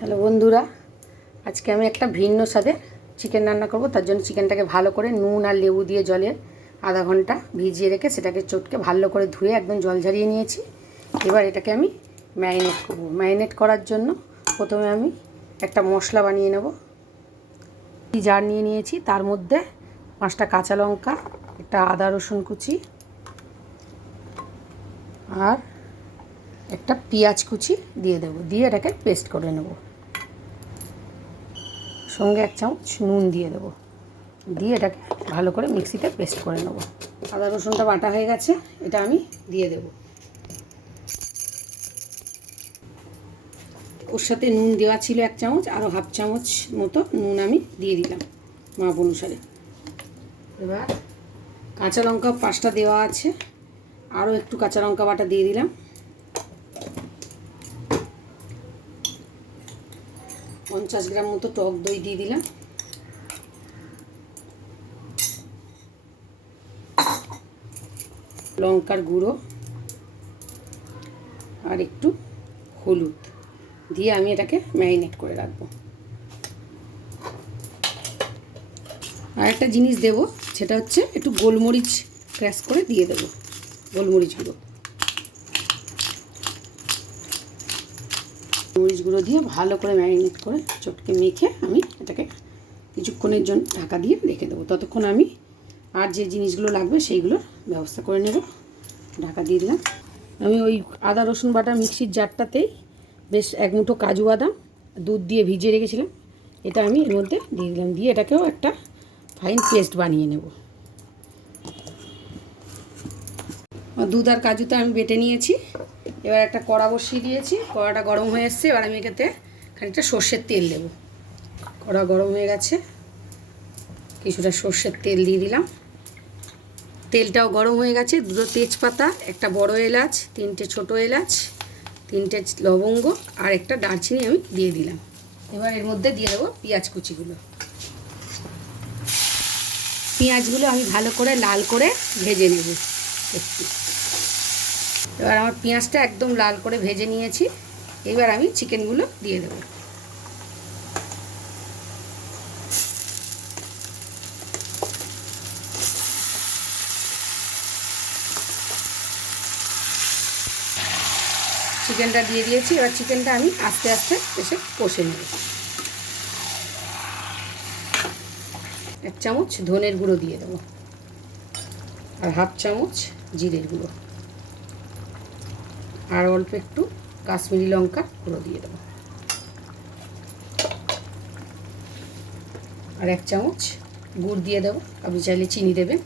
Hello বন্ধুরা, আজকে আমি একটা ভিন্ন স্বাদে চিকেন রান্না করব। তার জন্য চিকেনটাকে ভালো করে নুন আর লেবু দিয়ে জলে আধা ঘন্টা ভিজিয়ে রেখে সেটাকে চটকে ভালো করে ধুয়ে একদম জল ঝরিয়ে নিয়েছি। এবার এটাকে আমি ম্যারিনেট করব। ম্যারিনেট করার জন্য প্রথমে আমি একটা মশলা বানিয়ে নেব। জার নিয়ে নিয়েছি, তার মধ্যে 5টা কাঁচা লঙ্কা, একটা আদা রসুন কুচি আর একটা পেঁয়াজ কুচি দিয়ে দেবো। দিয়ে এটাকে পেস্ট করে নেব। সঙ্গে 1 চামচ নুন দিয়ে দেবো। দিয়ে এটাকে ভালো করে মিক্সিতে পেস্ট করে নেব। আদা রসুনটা বাটা হয়ে গেছে, এটা আমি দিয়ে দেব। ওর সাথে নুন দেওয়া ছিল 1 চামচ, আরও হাফ চামচ মতো নুন আমি দিয়ে দিলাম মাপ অনুসারে। এবার কাঁচা লঙ্কা 5টা দেওয়া আছে, আরও একটু কাঁচা লঙ্কা বাটা দিয়ে দিলাম। 50 গ্রাম মতো টক দই দিয়ে দিলাম। লঙ্কার গুঁড়ো আর একটু হলুদ দিয়ে আমি এটাকে ম্যারিনেট করে রাখবো। আর একটা জিনিস দেবো, সেটা হচ্ছে একটু গোলমরিচ ক্র্যাশ করে দিয়ে দেবো। গোলমরিচ গুঁড়ো দিয়ে ভালো করে ম্যারিনেট করে চটকে মেখে আমি এটাকে কিছুক্ষণের জন্য ঢাকা দিয়ে রেখে দেবো। ততক্ষণ আমি আর যে জিনিসগুলো লাগবে সেইগুলোর ব্যবস্থা করে নেব। ঢাকা দিয়ে দিলাম। আমি ওই আদা রসুন বাটা মিক্সির জারটাতেই বেশ 1 মুঠো কাজু বাদাম দুধ দিয়ে ভিজিয়ে রেখেছিলাম, এটা আমি এর মধ্যে দিয়ে দিলাম। দিয়ে এটাকেও একটা ফাইন পেস্ট বানিয়ে নেব। দুধ আর কাজুটা আমি বেটে নিয়েছি। এবার একটা কড়া বসিয়ে দিয়েছি, কড়াটা গরম হয়ে এসছে। এবার আমি এটাতে খানিকটা সর্ষের তেল দেব। কড়া গরম হয়ে গেছে, কিছুটা সর্ষের তেল দিয়ে দিলাম। তেলটাও গরম হয়ে গেছে। 2টো তেজপাতা, একটা বড় এলাচ, 3টে ছোটো এলাচ, 3টে লবঙ্গ আর একটা দারচিনি আমি দিয়ে দিলাম। এবার এর মধ্যে দিয়ে দেবো পেঁয়াজ কুচিগুলো। পেঁয়াজগুলো আমি ভালো করে লাল করে ভেজে নেব একটু। এবার আমার পেঁয়াজটা একদম লাল করে ভেজে নিয়েছি। এবার আমি চিকেনগুলো দিয়ে দেবো। চিকেনটা দিয়ে দিয়েছি। এবার চিকেনটা আমি আস্তে আস্তে এসে কষে নেব। 1 চামচ ধনের গুঁড়ো দিয়ে দেবো আর হাফ চামচ জিরের গুঁড়ো আর অল্প একটু কাশ্মীরি লঙ্কা গুঁড়ো দিয়ে দেবো আর 1 চামচ গুড় দিয়ে দেবো। আপনি চাইলে চিনি দেবেন।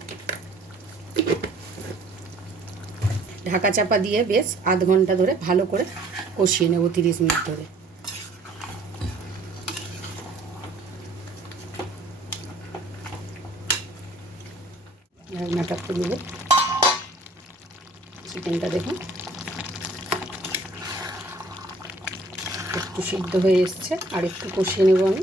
ঢাকা চাপা দিয়ে বেশ আধ ঘন্টা ধরে ভালো করে কষিয়ে নেব, 30 মিনিট ধরে। ঢাকনাটা খুলব। চিকেনটা দেখুন একটু সিদ্ধ হয়ে এসছে, আর একটু কষিয়ে নেব আমি।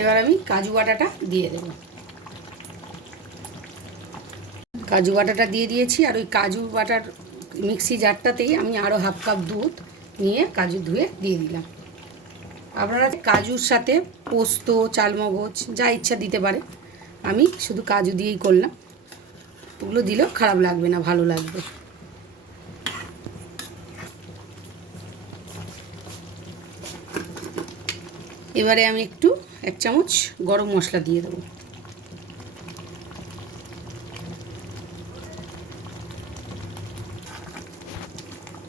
এবার আমি কাজু বাটাটা দিয়ে দেব। কাজু বাটাটা দিয়ে দিয়েছি। আর ওই কাজু বাটার মিক্সি জারটাতেই আমি আরও হাফ কাপ দুধ নিয়ে কাজু ধুয়ে দিয়ে দিলাম। আপনারা কাজুর সাথে পোস্ত, চালমগজ যা ইচ্ছা দিতে পারে। আমি শুধু কাজু দিয়েই করলাম। ওগুলো দিলেও খারাপ লাগবে না, ভালো লাগবে। এবারে আমি একটু 1 চামচ গরম মশলা দিয়ে দেবো।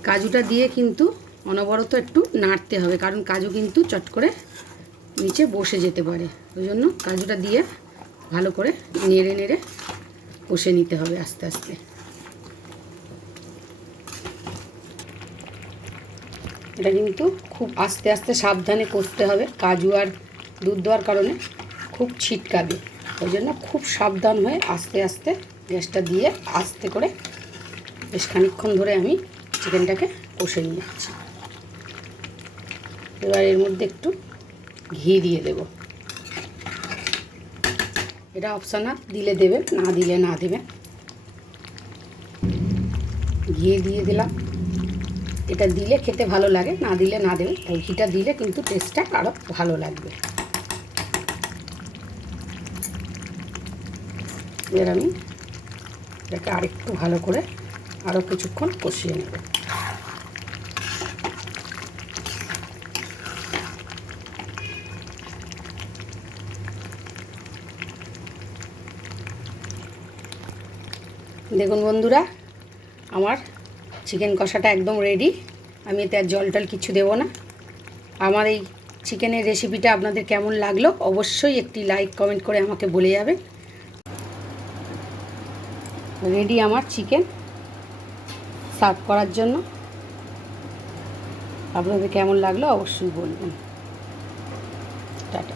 কাজুটা দিয়ে কিন্তু অনবরত একটু নাড়তে হবে, কারণ কাজু কিন্তু চট করে নিচে বসে যেতে পারে। ওই জন্য কাজুটা দিয়ে ভালো করে নেড়ে নেড়ে কষে নিতে হবে আস্তে আস্তে। এটা কিন্তু খুব আস্তে আস্তে সাবধানে কষতে হবে। কাজু আর দুধ দেওয়ার কারণে খুব ছিটকাবে, ওই জন্য খুব সাবধান হয়ে আস্তে আস্তে গ্যাসটা দিয়ে আস্তে করে বেশ খানিকক্ষণ ধরে আমি চিকেনটাকে কষে নিচ্ছি। এবার এর মধ্যে একটু ঘি দিয়ে দেব। এটা অপশনাল, দিলে দেবেন, না দিলে না দেবেন। ঘি দিয়ে দিলাম। এটা দিলে খেতে ভালো লাগে, না দিলে না দেবেন। তো ঘিটা দিলে কিন্তু টেস্টটা আরও ভালো লাগবে। এবার আমি এটাকে আরেকটু ভালো করে আরও কিছুক্ষণ কষিয়ে নেব। দেখুন বন্ধুরা, আমার চিকেন কষাটা একদম রেডি। আমি এতে আর জল টল কিছু দেবো না। আমার এই চিকেনের রেসিপিটা আপনাদের কেমন লাগলো অবশ্যই একটি লাইক কমেন্ট করে আমাকে বলে যাবেন। রেডি আমার চিকেন সার্ভ করার জন্য। আপনাদের কেমন লাগলো অবশ্যই বলবেন। টাটা।